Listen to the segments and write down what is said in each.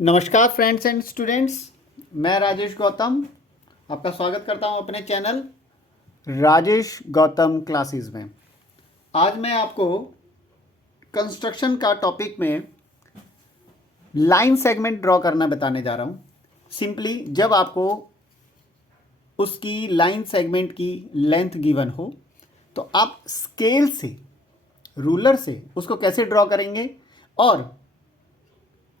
नमस्कार friends and students, मैं राजेश गौतम आपका स्वागत करता हूं अपने चैनल राजेश गौतम क्लासेस में। आज मैं आपको कंस्ट्रक्शन का टॉपिक में लाइन सेगमेंट ड्रॉ करना बताने जा रहा हूं। सिंपली जब आपको उसकी लाइन सेगमेंट की लेंथ गिवन हो तो आप स्केल से, रूलर से उसको कैसे ड्रॉ करेंगे, और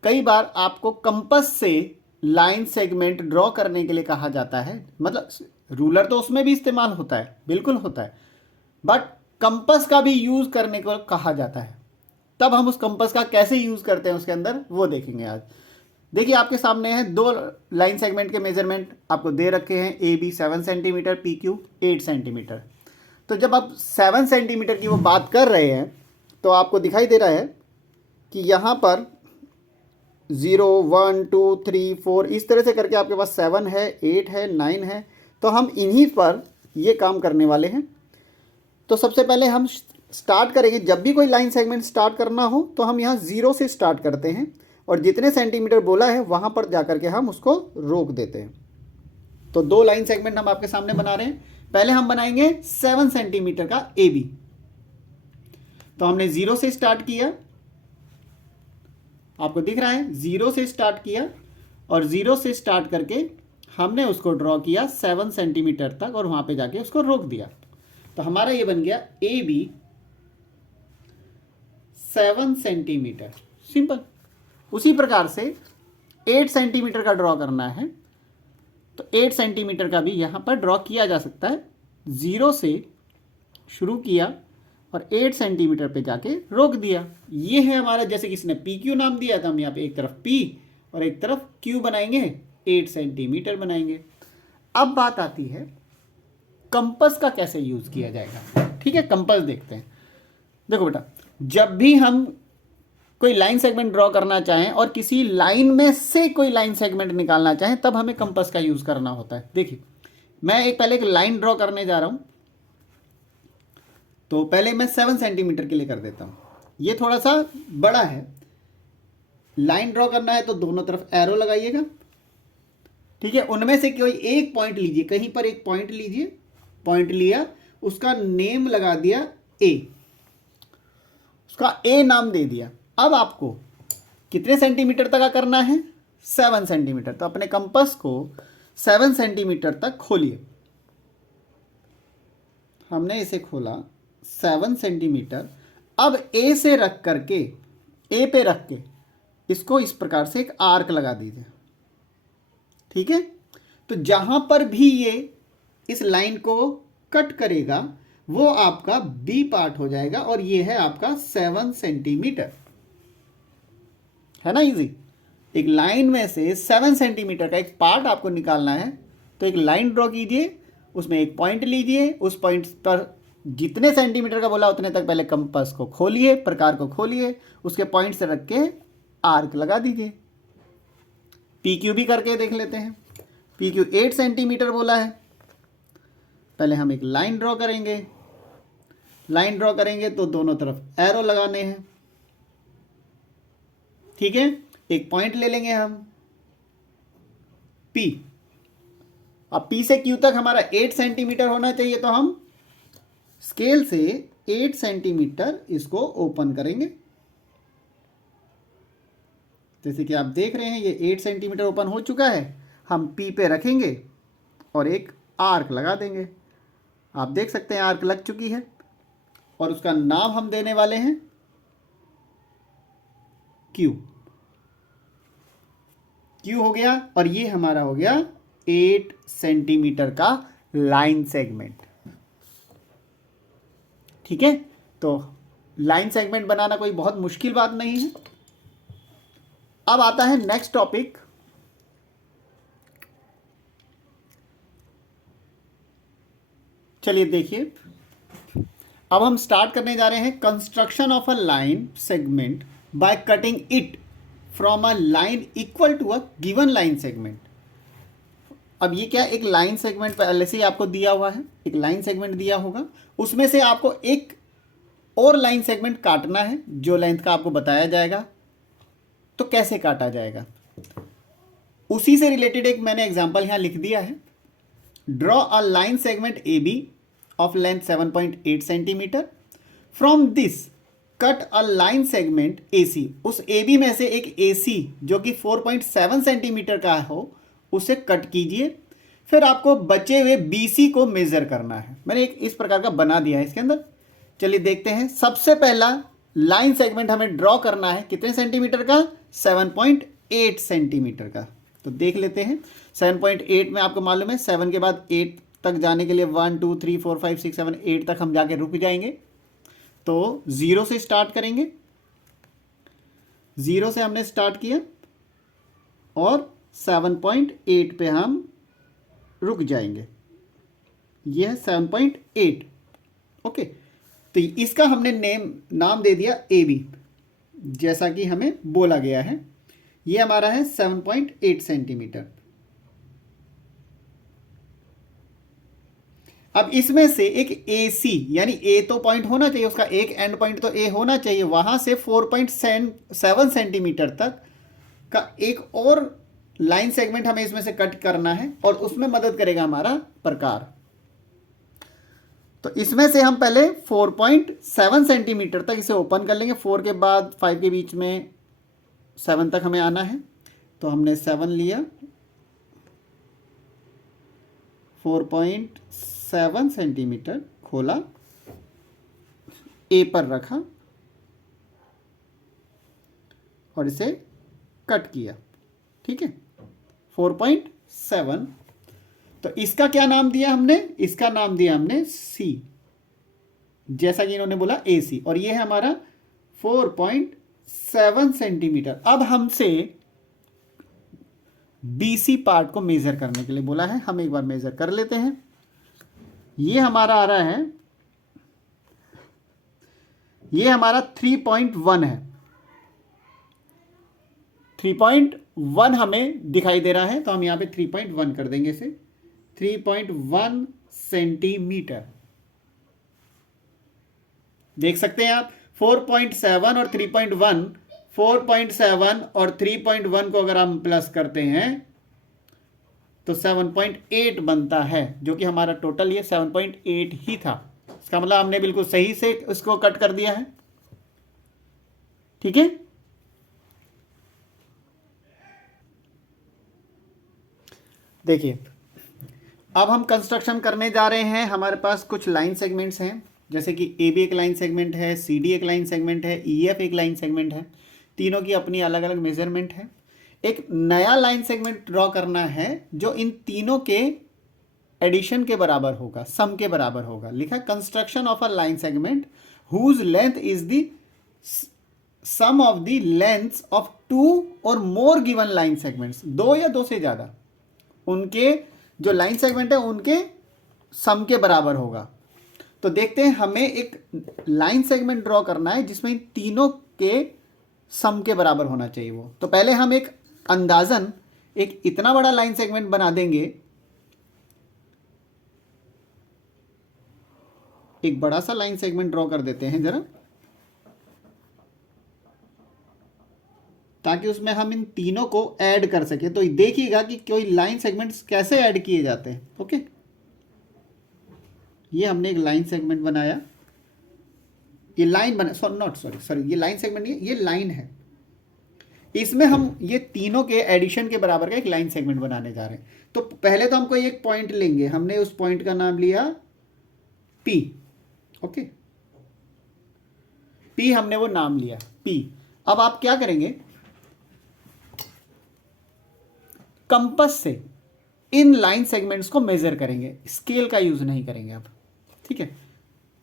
कई बार आपको कंपास से लाइन सेगमेंट ड्रॉ करने के लिए कहा जाता है। मतलब रूलर तो उसमें भी इस्तेमाल होता है, बिल्कुल होता है, बट कंपास का भी यूज़ करने को कहा जाता है। तब हम उस कंपास का कैसे यूज़ करते हैं उसके अंदर वो देखेंगे आज। देखिए आपके सामने है दो लाइन सेगमेंट के मेजरमेंट आपको दे रखे हैं। A B 7 centimetre, P Q 8 centimetre. तो जब आप 7 सेंटीमीटर की वो बात कर रहे हैं तो आपको दिखाई दे रहा है कि यहाँ पर 0 1 2 3 4 इस तरह से करके आपके पास 7 है, 8 है, 9 है। तो हम इन्हीं पर ये काम करने वाले हैं। तो सबसे पहले हम स्टार्ट करेंगे। जब भी कोई लाइन सेगमेंट स्टार्ट करना हो तो हम यहाँ 0 से स्टार्ट करते हैं और जितने सेंटीमीटर बोला है वहाँ पर जा कर के हम उसको रोक देते हैं। तो दो लाइन सेगमेंट हम आपके सामने बना रहे हैं। पहले हम बनाएंगे 7 सेंटीमीटर का ए बी। तो हमने 0 से स्टार्ट किया, आपको दिख रहा है 0 से स्टार्ट किया और 0 से स्टार्ट करके हमने उसको ड्रॉ किया 7 सेंटीमीटर तक और वहां पे जाके उसको रोक दिया। तो हमारा ये बन गया ए बी 7 सेंटीमीटर। सिंपल। उसी प्रकार से 8 सेंटीमीटर का ड्रॉ करना है तो 8 सेंटीमीटर का भी यहां पर ड्रॉ किया जा सकता है। 0 से शुरू किया और 8 सेंटीमीटर पे जाके रोक दिया। ये है हमारा, जैसे किसी ने पी क्यू नाम दिया था, हम यहाँ पे एक तरफ पी और एक तरफ क्यू बनाएंगे, 8 सेंटीमीटर बनाएंगे। अब बात आती है कंपास का कैसे यूज किया जाएगा। ठीक है, कंपास देखते हैं। देखो बेटा, जब भी हम कोई लाइन सेगमेंट ड्रॉ करना चाहें और किसी लाइन में से कोई लाइन सेगमेंट निकालना चाहें तब हमें कंपास का यूज करना होता है। देखिए मैं पहले एक लाइन ड्रॉ करने जा रहा हूं। तो पहले मैं 7 सेंटीमीटर के लिए कर देता हूँ। ये थोड़ा सा बड़ा है। लाइन ड्रॉ करना है तो दोनों तरफ एरो लगाइएगा। ठीक है, उनमें से कोई एक पॉइंट लीजिए, कहीं पर एक पॉइंट लीजिए। पॉइंट लिया, उसका नेम लगा दिया ए, उसका ए नाम दे दिया। अब आपको कितने सेंटीमीटर तक का करना है? 7 सेंटीमीटर। तो अपने कंपास को 7 सेंटीमीटर तक खोलिए। हमने इसे खोला 7 सेंटीमीटर। अब ए से रख करके, ए पे रख के इसको इस प्रकार से एक आर्क लगा दीजिए। ठीक है, तो जहां पर भी ये इस लाइन को कट करेगा वो आपका बी पार्ट हो जाएगा और ये है आपका 7 सेंटीमीटर। है ना इजी। एक लाइन में से 7 सेंटीमीटर का एक पार्ट आपको निकालना है तो एक लाइन ड्रॉ कीजिए, उसमें एक पॉइंट लीजिए, उस पॉइंट पर जितने सेंटीमीटर का बोला उतने तक पहले कंपास को खोलिए, प्रकार को खोलिए, उसके पॉइंट से रख के आर्क लगा दीजिए। पी क्यू भी करके देख लेते हैं। पी क्यू 8 सेंटीमीटर बोला है। पहले हम एक लाइन ड्रॉ करेंगे। लाइन ड्रॉ करेंगे तो दोनों तरफ एरो लगाने हैं। ठीक है, एक पॉइंट ले लेंगे हम पी। अब पी से क्यू तक हमारा 8 सेंटीमीटर होना चाहिए तो हम स्केल से 8 सेंटीमीटर इसको ओपन करेंगे। जैसे कि आप देख रहे हैं ये 8 सेंटीमीटर ओपन हो चुका है। हम पी पे रखेंगे और एक आर्क लगा देंगे। आप देख सकते हैं आर्क लग चुकी है और उसका नाम हम देने वाले हैं क्यू। क्यू हो गया और ये हमारा हो गया 8 सेंटीमीटर का लाइन सेगमेंट। ठीक है, तो लाइन सेगमेंट बनाना कोई बहुत मुश्किल बात नहीं है। अब आता है नेक्स्ट टॉपिक। चलिए देखिए, अब हम स्टार्ट करने जा रहे हैं construction of a line segment by cutting it from a line equal to a given line segment. अब ये क्या, एक लाइन सेगमेंट पहले से ही आपको दिया हुआ है, एक लाइन सेगमेंट दिया होगा, उसमें से आपको एक और लाइन सेगमेंट काटना है जो लेंथ का आपको बताया जाएगा। तो कैसे काटा जाएगा? उसी से रिलेटेड एक मैंने एग्जांपल यहाँ लिख दिया है। Draw a line segment A B of length 7.8 centimetre. From this cut a line segment A C. उस ए बी में से एक ए सी जो कि 4.7 सेंटीमीटर का हो उसे कट कीजिए। फिर आपको बचे हुए बी सी को मेजर करना है। मैंने एक इस प्रकार का बना दिया है इसके अंदर। चलिए देखते हैं। सबसे पहला लाइन सेगमेंट हमें ड्रॉ करना है कितने सेंटीमीटर का? 7.8 सेंटीमीटर का। तो देख लेते हैं। 7.8 में आपको मालूम है 7 के बाद 8 तक जाने के लिए 1 2 3 4 5 6 7 8 तक हम जाके रुक जाएंगे। तो 0 से स्टार्ट करेंगे। 0 से हमने स्टार्ट किया और 7.8 पे हम रुक जाएंगे। यह है 7.8। ओके, तो इसका हमने नाम दे दिया ए बी, जैसा कि हमें बोला गया है। यह हमारा है 7.8 सेंटीमीटर। अब इसमें से एक ए सी, यानी ए तो पॉइंट होना चाहिए, उसका एक एंड पॉइंट तो ए होना चाहिए, वहां से 4.7 सेंटीमीटर तक का एक और लाइन सेगमेंट हमें इसमें से कट करना है और उसमें मदद करेगा हमारा प्रकार। तो इसमें से हम पहले 4.7 सेंटीमीटर तक इसे ओपन कर लेंगे। 4 के बाद 5 के बीच में 7 तक हमें आना है। तो हमने 7 लिया, 4.7 सेंटीमीटर खोला, ए पर रखा और इसे कट किया। ठीक है, 4.7। तो इसका क्या नाम दिया हमने? इसका नाम दिया हमने सी, जैसा कि इन्होंने बोला ए सी, और ये है हमारा 4.7 सेंटीमीटर। अब हमसे बीसी पार्ट को मेजर करने के लिए बोला है। हम एक बार मेजर कर लेते हैं। ये हमारा आ रहा है, ये हमारा 3.1 है। 3.1 हमें दिखाई दे रहा है, तो हम यहां पे 3.1 कर देंगे इसे। 3.1 सेंटीमीटर। देख सकते हैं आप 4.7 और 3.1, 4.7 और 3.1 को अगर हम प्लस करते हैं तो 7.8 बनता है, जो कि हमारा टोटल ये 7.8 ही था। इसका मतलब हमने बिल्कुल सही से इसको कट कर दिया है। ठीक है, देखिए अब हम कंस्ट्रक्शन करने जा रहे हैं। हमारे पास कुछ लाइन सेगमेंट्स हैं, जैसे कि ए बी एक लाइन सेगमेंट है, सी डी एक लाइन सेगमेंट है, ई एफ एक लाइन सेगमेंट है। तीनों की अपनी अलग अलग मेजरमेंट है। एक नया लाइन सेगमेंट ड्रॉ करना है जो इन तीनों के एडिशन के बराबर होगा, सम के बराबर होगा। लिखा construction of a line segment whose length is the sum of the lengths of 2 और मोर गिवन लाइन सेगमेंट्स। 2 या 2 से ज़्यादा उनके जो लाइन सेगमेंट है उनके सम के बराबर होगा। तो देखते हैं, हमें एक लाइन सेगमेंट ड्रॉ करना है जिसमें इन तीनों के सम के बराबर होना चाहिए वो। तो पहले हम एक अंदाजन एक इतना बड़ा लाइन सेगमेंट बना देंगे, एक बड़ा सा लाइन सेगमेंट ड्रॉ कर देते हैं जरा, ताकि उसमें हम इन तीनों को ऐड कर सके। तो देखिएगा कि कोई लाइन सेगमेंट्स कैसे ऐड किए जाते हैं। ओके, ये हमने एक लाइन सेगमेंट बनाया, ये लाइन बना, सॉरी ये लाइन सेगमेंट नहीं है, ये लाइन है। इसमें हम ये तीनों के एडिशन के बराबर का एक लाइन सेगमेंट बनाने जा रहे हैं। तो पहले तो हमको एक पॉइंट लेंगे, हमने उस पॉइंट का नाम लिया P। ओके, P हमने वो नाम लिया P। अब आप क्या करेंगे, कंपास से इन लाइन सेगमेंट्स को मेजर करेंगे, स्केल का यूज नहीं करेंगे आप। ठीक है,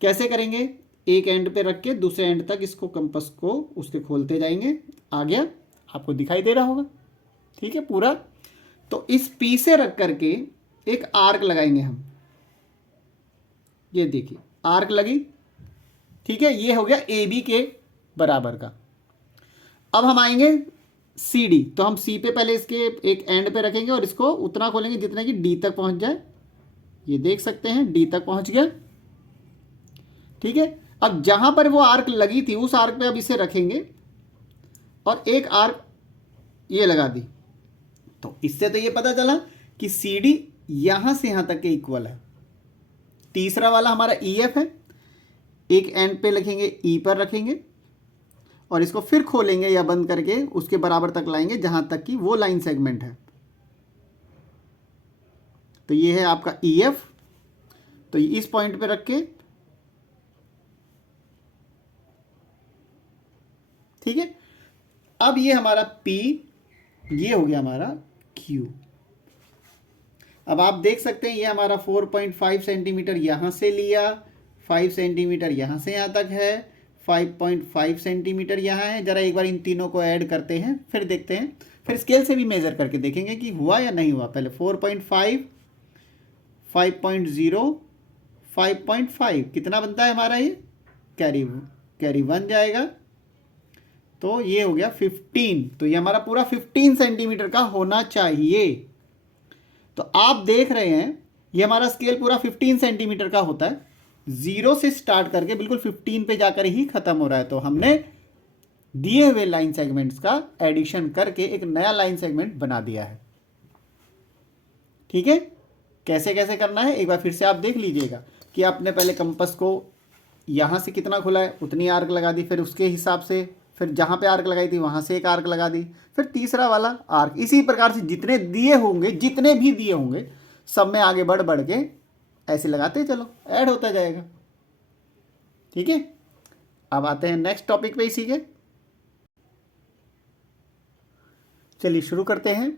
कैसे करेंगे? एक एंड पे रख के दूसरे एंड तक इसको कंपास को उसके खोलते जाएंगे। आ गया, आपको दिखाई दे रहा होगा। ठीक है पूरा। तो इस P से रख करके एक आर्क लगाएंगे हम। ये देखिए आर्क लगी। ठीक है, ये हो गया AB के बराबर का। अब हम आएंगे CD। तो हम C पे पहले इसके एक एंड पे रखेंगे और इसको उतना खोलेंगे जितना कि D तक पहुंच जाए। ये देख सकते हैं D तक पहुंच गया। ठीक है, अब जहां पर वो आर्क लगी थी उस आर्क पे अब इसे रखेंगे और एक आर्क ये लगा दी। तो इससे तो ये पता चला कि सी डी यहां से यहां तक के इक्वल है। तीसरा वाला हमारा ई एफ है, एक एंड पे लिखेंगे, ई पर रखेंगे और इसको फिर खोलेंगे या बंद करके उसके बराबर तक लाएंगे जहां तक कि वो लाइन सेगमेंट है। तो ये है आपका ई एफ। तो इस पॉइंट पे रख के, ठीक है, अब ये हमारा P, ये हो गया हमारा Q। अब आप देख सकते हैं ये हमारा 4.5 सेंटीमीटर यहां से लिया, 5 सेंटीमीटर यहां से यहां तक है, 5.5 सेंटीमीटर यहाँ है। जरा एक बार इन तीनों को ऐड करते हैं फिर देखते हैं, फिर स्केल से भी मेजर करके देखेंगे कि हुआ या नहीं हुआ। पहले 4.5, 5.0, 5.5 कितना बनता है हमारा, ये कैरी 1 जाएगा, तो ये हो गया 15। तो ये हमारा पूरा 15 सेंटीमीटर का होना चाहिए। तो आप देख रहे हैं ये हमारा स्केल पूरा 15 सेंटीमीटर का होता है, 0 से स्टार्ट करके बिल्कुल 15 पे जाकर ही खत्म हो रहा है। तो हमने दिए हुए लाइन सेगमेंट्स का एडिशन करके एक नया लाइन सेगमेंट बना दिया है। ठीक है, कैसे कैसे करना है एक बार फिर से आप देख लीजिएगा कि आपने पहले कंपास को यहां से कितना खुला है उतनी आर्क लगा दी, फिर उसके हिसाब से फिर जहां पे आर्क लगाई थी वहां से एक आर्क लगा दी, फिर तीसरा वाला आर्क। इसी प्रकार से जितने भी दिए होंगे सब में आगे बढ़ बढ़ के ऐसे लगाते चलो, ऐड होता जाएगा। ठीक है, अब आते हैं नेक्स्ट टॉपिक पे इसी के। चलिए शुरू करते हैं।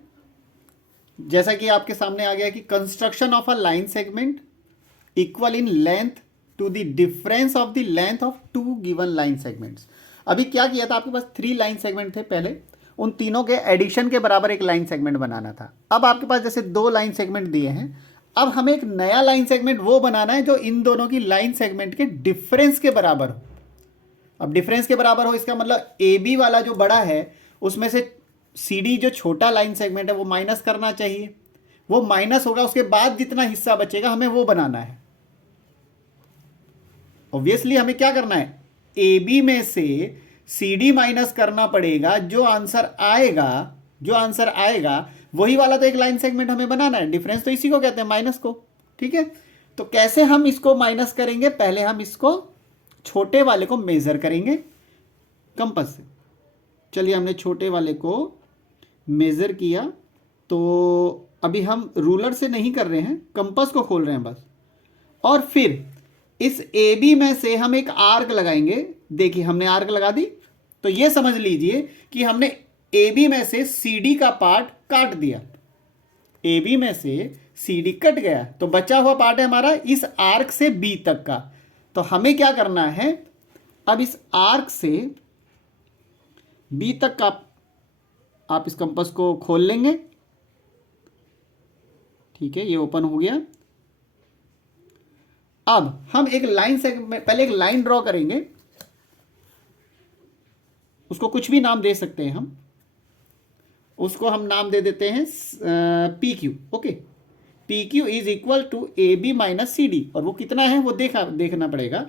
जैसा कि आपके सामने आ गया कि construction of a line segment equal in length to the difference of the length of 2 given line segments. अभी क्या किया था, आपके पास 3 लाइन सेगमेंट थे पहले, उन तीनों के एडिशन के बराबर एक लाइन सेगमेंट बनाना था। अब आपके पास जैसे 2 लाइन सेगमेंट दिए हैं, अब हमें एक नया लाइन सेगमेंट वो बनाना है जो इन दोनों की लाइन सेगमेंट के डिफरेंस के बराबर हो। अब डिफरेंस के बराबर हो इसका मतलब ए बी वाला जो बड़ा है उसमें से सी डी जो छोटा लाइन सेगमेंट है वो माइनस करना चाहिए। वो माइनस होगा, उसके बाद जितना हिस्सा बचेगा हमें वो बनाना है। ऑब्वियसली हमें क्या करना है, ए बी में से सी डी माइनस करना पड़ेगा। जो आंसर आएगा वही वाला तो एक लाइन सेगमेंट हमें बनाना है। डिफरेंस तो इसी को कहते हैं, माइनस को। ठीक है, तो कैसे हम इसको माइनस करेंगे, पहले हम इसको छोटे वाले को मेजर करेंगे कंपास से। चलिए हमने छोटे वाले को मेजर किया, तो अभी हम रूलर से नहीं कर रहे हैं, कंपास को खोल रहे हैं बस। और फिर इस ए बी में से हम एक आर्क लगाएंगे। देखिए हमने आर्क लगा दी, तो ये समझ लीजिए कि हमने ए बी में से सी डी का पार्ट काट दिया। ए बी में से सी डी कट गया, तो बचा हुआ पार्ट है हमारा इस आर्क से बी तक का। तो हमें क्या करना है, अब इस आर्क से बी तक का आप इस कंपास को खोल लेंगे। ठीक है, ये ओपन हो गया। अब हम एक लाइन सेगमेंट, पहले एक लाइन ड्रॉ करेंगे, उसको कुछ भी नाम दे सकते हैं हम। उसको हम नाम दे देते हैं P Q. Okay, P Q is equal to A B minus C D. और वो कितना है वो देखना पड़ेगा।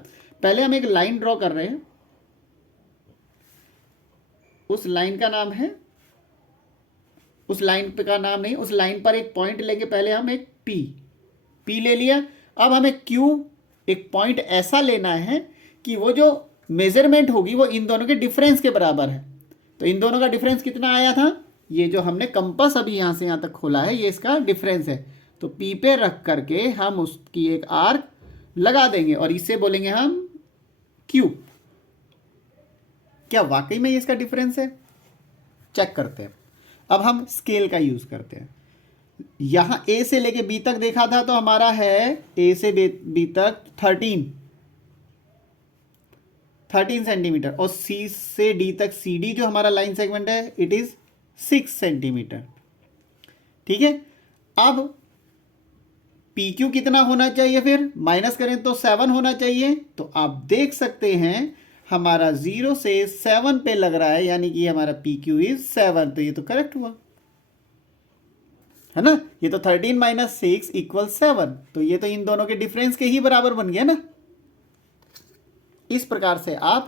पहले हम एक लाइन ड्रॉ कर रहे हैं, उस लाइन का नाम है, उस लाइन का नाम नहीं, उस लाइन पर एक पॉइंट लेके पहले हम एक पी ले लिया। अब हमें क्यू, एक पॉइंट ऐसा लेना है कि वो जो मेजरमेंट होगी वो इन दोनों के डिफरेंस के बराबर है। तो इन दोनों का डिफरेंस कितना आया था, ये जो हमने कंपास अभी यहां से यहां तक खोला है ये इसका डिफरेंस है। तो पी पे रख करके हम उसकी एक आर्क लगा देंगे और इसे बोलेंगे हम क्यू। क्या वाकई में ये इसका डिफरेंस है, चेक करते हैं। अब हम स्केल का यूज करते हैं। यहां ए से लेके बी तक देखा था तो हमारा है ए से बी तक 13 सेंटीमीटर, और सी से डी तक सी डी जो हमारा लाइन सेगमेंट है इट इज 6 सेंटीमीटर। ठीक है, अब पी क्यू कितना होना चाहिए, फिर माइनस करें तो 7 होना चाहिए। तो आप देख सकते हैं हमारा 0 से 7 पे लग रहा है, यानी कि हमारा पी क्यू इज 7। तो ये तो करेक्ट हुआ है ना, ये तो 13 माइनस 6 इक्वल 7। तो ये तो इन दोनों के डिफरेंस के ही बराबर बन गया ना। इस प्रकार से आप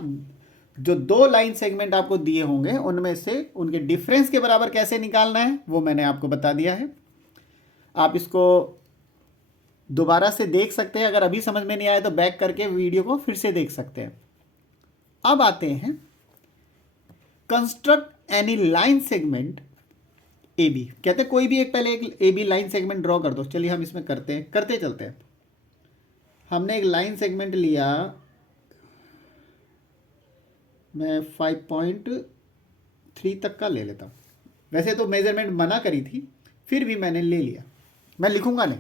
जो दो लाइन सेगमेंट आपको दिए होंगे उनमें से उनके डिफरेंस के बराबर कैसे निकालना है वो मैंने आपको बता दिया है। आप इसको दोबारा से देख सकते हैं, अगर अभी समझ में नहीं आया तो बैक करके वीडियो को फिर से देख सकते हैं। अब आते हैं construct any line segment A B. कहते हैं कोई भी एक पहले एक A B line segment draw कर दो। चलिए हम इसमें करते चलते हैं। हमने एक लाइन सेगमेंट लिया, मैं 5.3 तक का ले लेता हूँ। वैसे तो मेजरमेंट मना करी थी, फिर भी मैंने ले लिया। मैं लिखूंगा नहीं।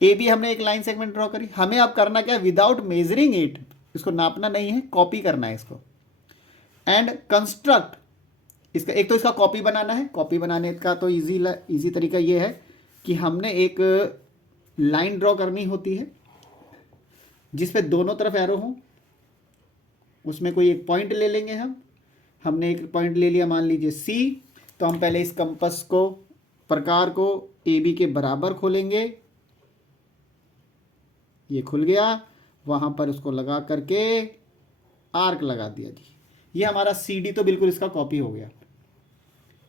ए बी हमने एक लाइन सेगमेंट ड्रॉ करी। हमें अब करना क्या, विदाउट मेजरिंग इट, इसको नापना नहीं है, कॉपी करना है इसको। एंड कंस्ट्रक्ट, इसका एक तो इसका कॉपी बनाना है। कॉपी बनाने का तो इजी तरीका ये है कि हमने एक लाइन ड्रॉ करनी होती है जिस पे दोनों तरफ एरो हों। उसमें कोई एक पॉइंट ले लेंगे हमने एक पॉइंट ले लिया, मान लीजिए सी। तो हम पहले इस कंपस को, प्रकार को ए बी के बराबर खोलेंगे। ये खुल गया, वहाँ पर उसको लगा करके आर्क लगा दिया जी। ये हमारा सी डी तो बिल्कुल इसका कॉपी हो गया।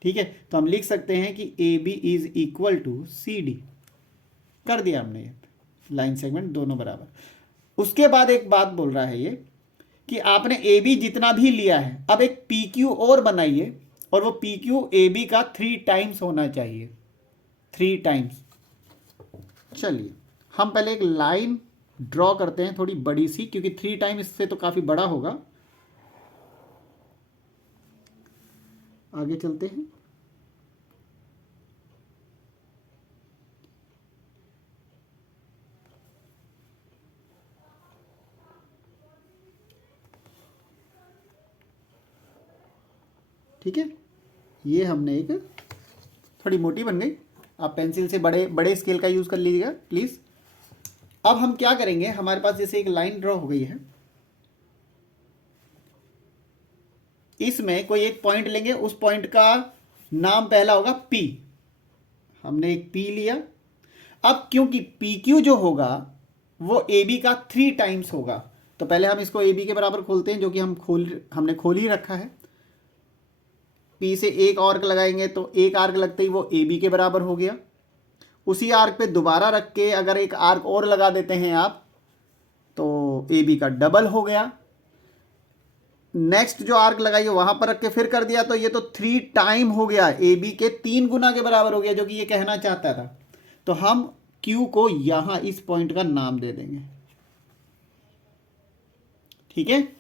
ठीक है, तो हम लिख सकते हैं कि A B is equal to C D. कर दिया हमने ये लाइन सेगमेंट दोनों बराबर। उसके बाद एक बात बोल रहा है ये कि आपने ए बी जितना भी लिया है, अब एक पी क्यू और बनाइए, और वो पी क्यू ए बी का 3 टाइम्स होना चाहिए, 3 टाइम्स। चलिए हम पहले एक लाइन ड्रॉ करते हैं थोड़ी बड़ी सी, क्योंकि 3 टाइम इससे तो काफ़ी बड़ा होगा। आगे चलते हैं। ठीक है, ये हमने एक थोड़ी मोटी बन गई। आप पेंसिल से बड़े बड़े स्केल का यूज़ कर लीजिएगा प्लीज़। अब हम क्या करेंगे, हमारे पास जैसे एक लाइन ड्रॉ हो गई है, इसमें कोई एक पॉइंट लेंगे। उस पॉइंट का नाम पहला होगा पी। हमने एक पी लिया। अब क्योंकि पी क्यू जो होगा वो ए बी का 3 टाइम्स होगा, तो पहले हम इसको ए बी के बराबर खोलते हैं, जो कि हमने खोल ही रखा है। पी से एक आर्क लगाएंगे तो एक आर्क लगते ही वो ए बी के बराबर हो गया। उसी आर्क पे दोबारा रख के अगर एक आर्क और लगा देते हैं आप, तो ए बी का डबल हो गया। नेक्स्ट जो आर्क लगाइए वहां पर रख के फिर कर दिया, तो ये तो 3 टाइम हो गया, ए बी के 3 गुना के बराबर हो गया, जो कि ये कहना चाहता था। तो हम क्यू को यहां इस पॉइंट का नाम दे देंगे। ठीक है,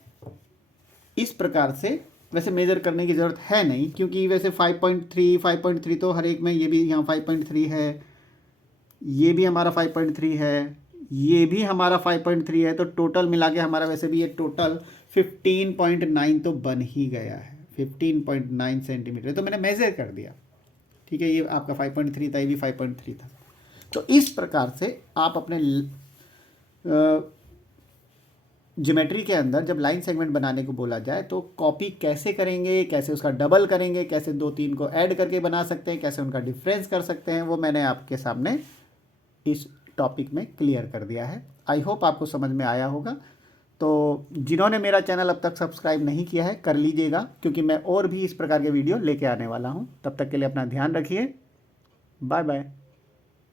इस प्रकार से वैसे मेजर करने की ज़रूरत है नहीं, क्योंकि वैसे 5.3 तो हर एक में, ये भी यहाँ 5.3 है, ये भी हमारा 5.3 है, ये भी हमारा 5.3 है। तो टोटल मिला के हमारा वैसे भी ये टोटल 15.9 तो बन ही गया है। 15.9 सेंटीमीटर तो मैंने मेजर कर दिया। ठीक है, ये आपका 5.3 था, ये भी 5.3 था। तो इस प्रकार से आप अपने ज्योमेट्री के अंदर जब लाइन सेगमेंट बनाने को बोला जाए तो कॉपी कैसे करेंगे, कैसे उसका डबल करेंगे, कैसे 2-3 को ऐड करके बना सकते हैं, कैसे उनका डिफरेंस कर सकते हैं, वो मैंने आपके सामने इस टॉपिक में क्लियर कर दिया है। आई होप आपको समझ में आया होगा। तो जिन्होंने मेरा चैनल अब तक सब्सक्राइब नहीं किया है कर लीजिएगा, क्योंकि मैं और भी इस प्रकार के वीडियो लेके आने वाला हूँ। तब तक के लिए अपना ध्यान रखिए। Bye bye.